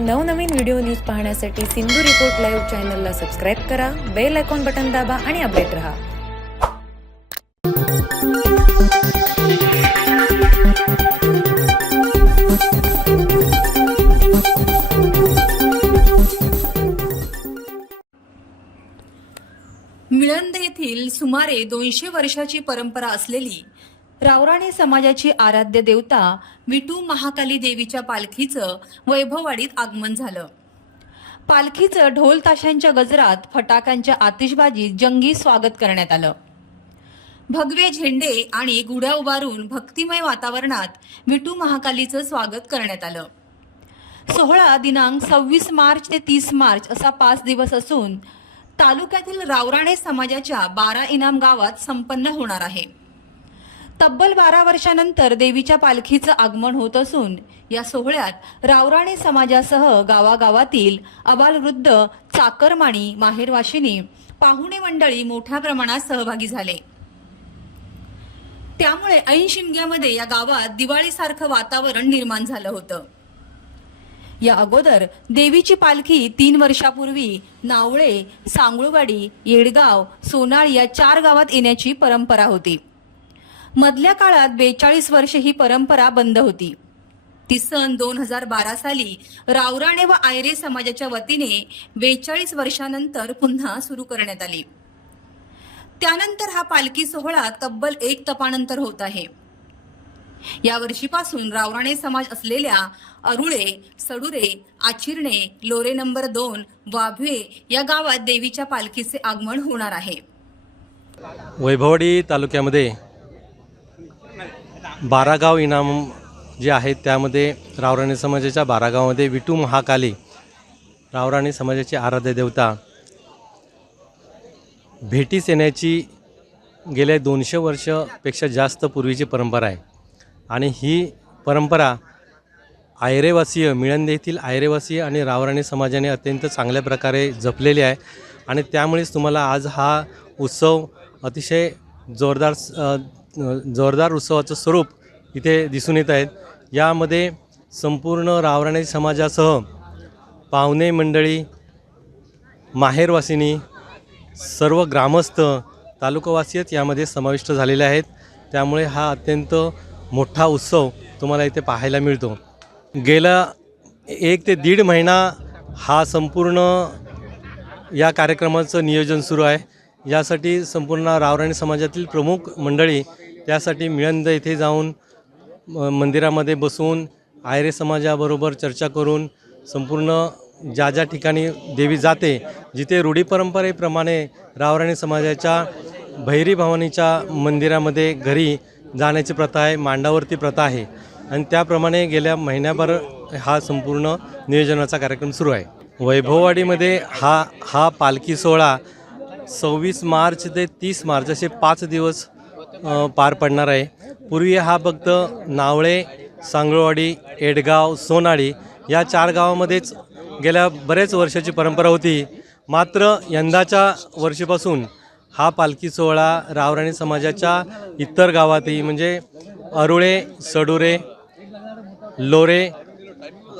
नवनवीन video news पाहण्यासाठी Sindhu report live चॅनलला सबस्क्राईब करा बेल आयकॉन बटन दाबा आणि अपडेट रहा. मिळंद येथील सुमारे दोनशे वर्षाची परंपरा असलेली रावराणे समाजाची आराध्य देवता विटू महाकाली देवीच्या पालखीचं वैभववाडीत आगमन झालं. पालखीचं ढोल ताशांच्या गजरात फटाक्यांच्या आतिषबाजीत जंगी स्वागत करण्यात आलं. भगवे झेंडे आणि गुढ्या उभारून भक्तिमय वातावरणात विटू महाकालीचं स्वागत करण्यात आलं. सोहळा दिनांक सव्वीस मार्च ते तीस मार्च असा पाच दिवस असून तालुक्यातील रावराणे समाजाच्या बारा इनाम गावात संपन्न होणार आहे. तब्बल बारा वर्षानंतर देवीच्या पालखीचं आगमन होत असून या सोहळ्यात रावराणे समाजासह गावागावातील अबालवृद्ध चाकरमाणी माहेरवाशिनी पाहुणे मंडळी मोठ्या प्रमाणात सहभागी झाले. त्यामुळे ऐन शिमग्यामध्ये या गावात दिवाळीसारखं वातावरण निर्माण झालं होतं. या अगोदर देवीची पालखी तीन वर्षापूर्वी नावळे सांगुळवाडी येडगाव सोनाळ या चार गावात येण्याची परंपरा होती. मधल्या काळात बेचाळीस वर्ष ही परंपरा बंद होती. ती सन दोन हजार बारा साली रावराणे व आयरे समाजाच्या वतीने बेचाळीस वर्षानंतर पुन्हा सुरू करण्यात आली. त्यानंतर हा पालखी सोहळा तब्बल एक तपानंतर होत आहे. या वर्षीपासून रावराणे समाज असलेल्या अरुळे सडुरे आचिरणे लोरे नंबर दोन वाभवे या गावात देवीच्या पालखीचे आगमन होणार आहे. वैभवडी तालुक्यामध्ये बारागाव इनाम जे आहेत त्यामध्ये रावराणी समाजाच्या बारागावमध्ये विटू महाकाली रावराणी समाजाची आराध्य देवता. भेटीस येण्याची गेल्या दोनशे वर्षपेक्षा जास्त पूर्वीची परंपरा आहे. आणि ही परंपरा आयरेवासीय मिळंदे येथील आयरेवासीय आणि रावराणी समाजाने अत्यंत चांगल्या प्रकारे जपलेली आहे. आणि त्यामुळेच तुम्हाला आज हा उत्सव अतिशय जोरदार स- जोरदार उत्सवाचं स्वरूप इथे दिसून येत आहेत यामध्ये संपूर्ण रावराणे समाजासह पाहुणे मंडळी माहेरवासिनी सर्व ग्रामस्थ तालुकावासीयच यामध्ये समाविष्ट झालेले आहेत. त्यामुळे हा अत्यंत मोठा उत्सव तुम्हाला इथे पाहायला मिळतो. गेला एक ते दीड महिना हा संपूर्ण या कार्यक्रमाचं नियोजन सुरू आहे. यासाठी संपूर्ण रावराणी समाजातील प्रमुख मंडळी त्यासाठी मिळंद येथे जाऊन मंदिरामध्ये बसून आयरे समाजाबरोबर चर्चा करून संपूर्ण ज्या ज्या ठिकाणी देवी जाते जिथे रूढी परंपरेप्रमाणे रावराणी समाजाच्या भैरी भवानीच्या मंदिरामध्ये घरी जाण्याची प्रथा आहे मांडावरती प्रथा आहे. आणि त्याप्रमाणे गेल्या महिन्याभर हा संपूर्ण नियोजनाचा कार्यक्रम सुरू आहे. वैभववाडीमध्ये हा हा पालखी सोहळा सव्वीस मार्च ते तीस मार्च असे पाच दिवस पार पडणार आहे. पूर्वी हा फक्त नावळे सांगळवाडी एडगाव सोनाळी या चार गावामध्येच गेल्या बरेच वर्षाची परंपरा होती. मात्र यंदाच्या वर्षीपासून हा पालखी सोहळा रावराणी समाजाच्या इतर गावातही म्हणजे अरुळे सडुरे लोरे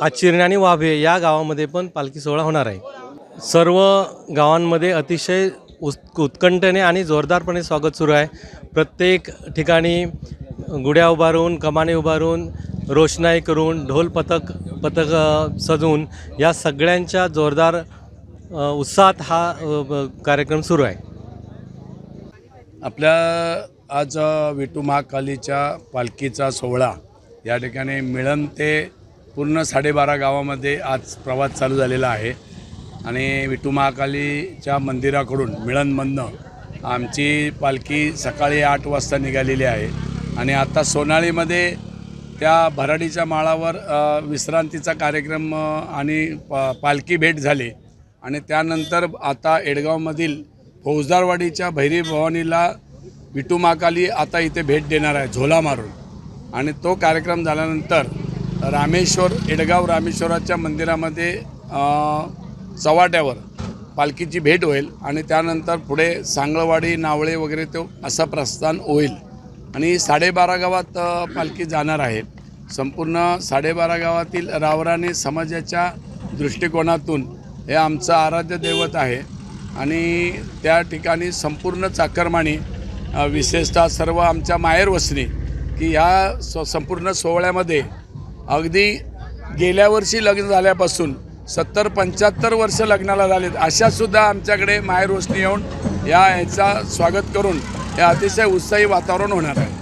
आचिरणे आणि वाभे या गावामध्ये पण पालखी सोहळा होणार आहे. सर्व गावांमध्ये अतिशय उत् उत्कंठेने आणि जोरदारपणे स्वागत सुरू आहे. प्रत्येक ठिकाणी गुड्या उभारून कमाने उभारून रोषणाई करून ढोल पथक पथक सजून सजवून या सगळ्यांच्या जोरदार उत्साहात हा कार्यक्रम सुरू आहे. आपल्या आज विटू महाकालीच्या पालखीचा सोहळा या ठिकाणी मिळन ते पूर्ण साडेबारा गावामध्ये आज प्रवास चालू झालेला आहे. आणि विठू महाकालीच्या मंदिराकडून मिळनमधनं आमची पालखी सकाळी आठ वाजता निघालेली आहे. आणि आता सोनाळीमध्ये त्या भराडीच्या माळावर विश्रांतीचा कार्यक्रम आणि प पालखी भेट झाली. आणि त्यानंतर आता एडगावमधील फौजदारवाडीच्या भैरी भवानीला विटू महाकाली आता इथे भेट देणार आहे झोला मारून. आणि तो कार्यक्रम झाल्यानंतर रामेश्वर एडगाव रामेश्वराच्या मंदिरामध्ये चव्हाट्यावर पालखीची भेट होईल आणि त्यानंतर पुढे सांगळवाडी नावळे वगैरे तो असं प्रस्थान होईल. आणि साडेबारा गावात पालखी जाणार आहे. संपूर्ण साडेबारा गावातील रावराने समाजाच्या दृष्टिकोनातून हे आमचं आराध्य दैवत आहे. आणि त्या ठिकाणी संपूर्ण चाकरमानी विशेषतः सर्व आमच्या माहेर वसनी की ह्या स संपूर्ण सोहळ्यामध्ये अगदी गेल्या वर्षी लग्न झाल्यापासून सत्तर पंच्याहत्तर वर्ष लग्नाला झालेत. अशासुद्धा आमच्याकडे माहेर रोशनी येऊन या याचा स्वागत करून हे अतिशय उत्साही वातावरण होणार आहे.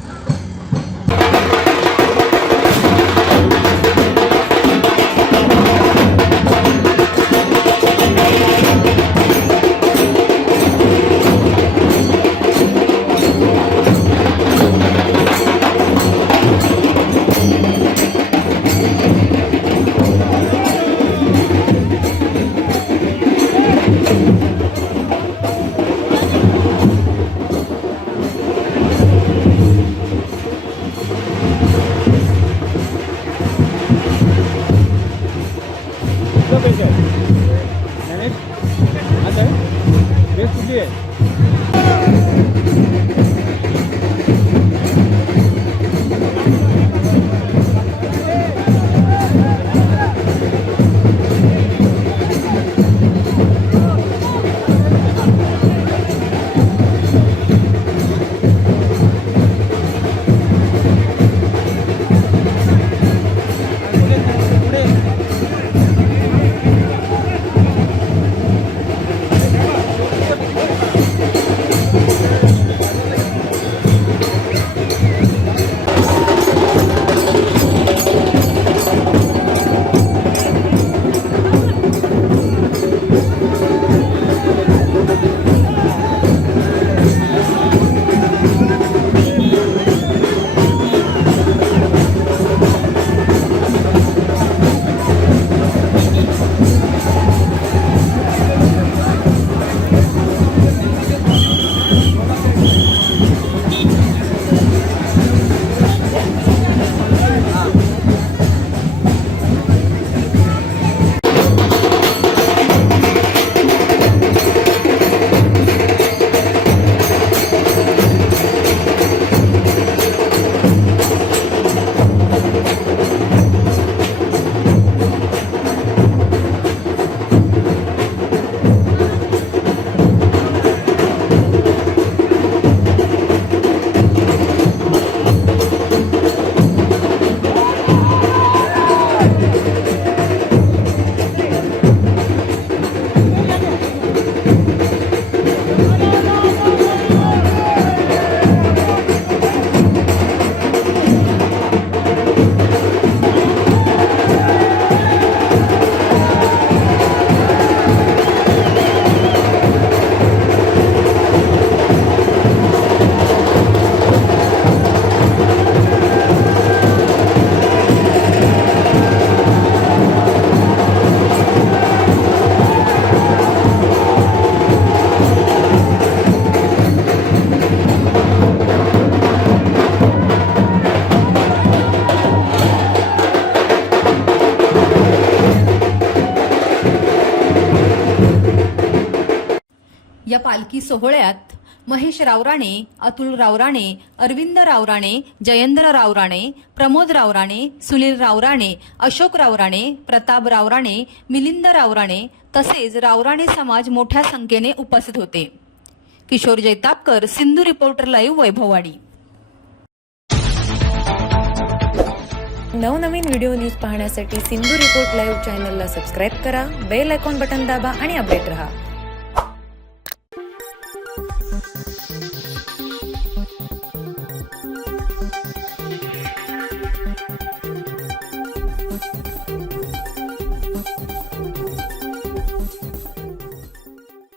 या पालखी सोहळ्यात महेश रावराणे अतुल रावराणे अरविंद रावराणे जयेंद्र रावराणे प्रमोद रावराणे सुनील रावराणे अशोक रावराणे प्रताप रावराणे मिलिंद रावराणे तसेच रावराणे समाज मोठ्या संख्येने उपस्थित होते. Kishor Jaitapkar Sindhu reporter live Vaibhavwadi. नवनवीन व्हिडिओ न्यूज पाहण्यासाठी सिंधू रिपोर्ट लाईव्ह चॅनलला सबस्क्राईब करा बेल आयकॉन बटन दाबा आणि अपडेट रहा.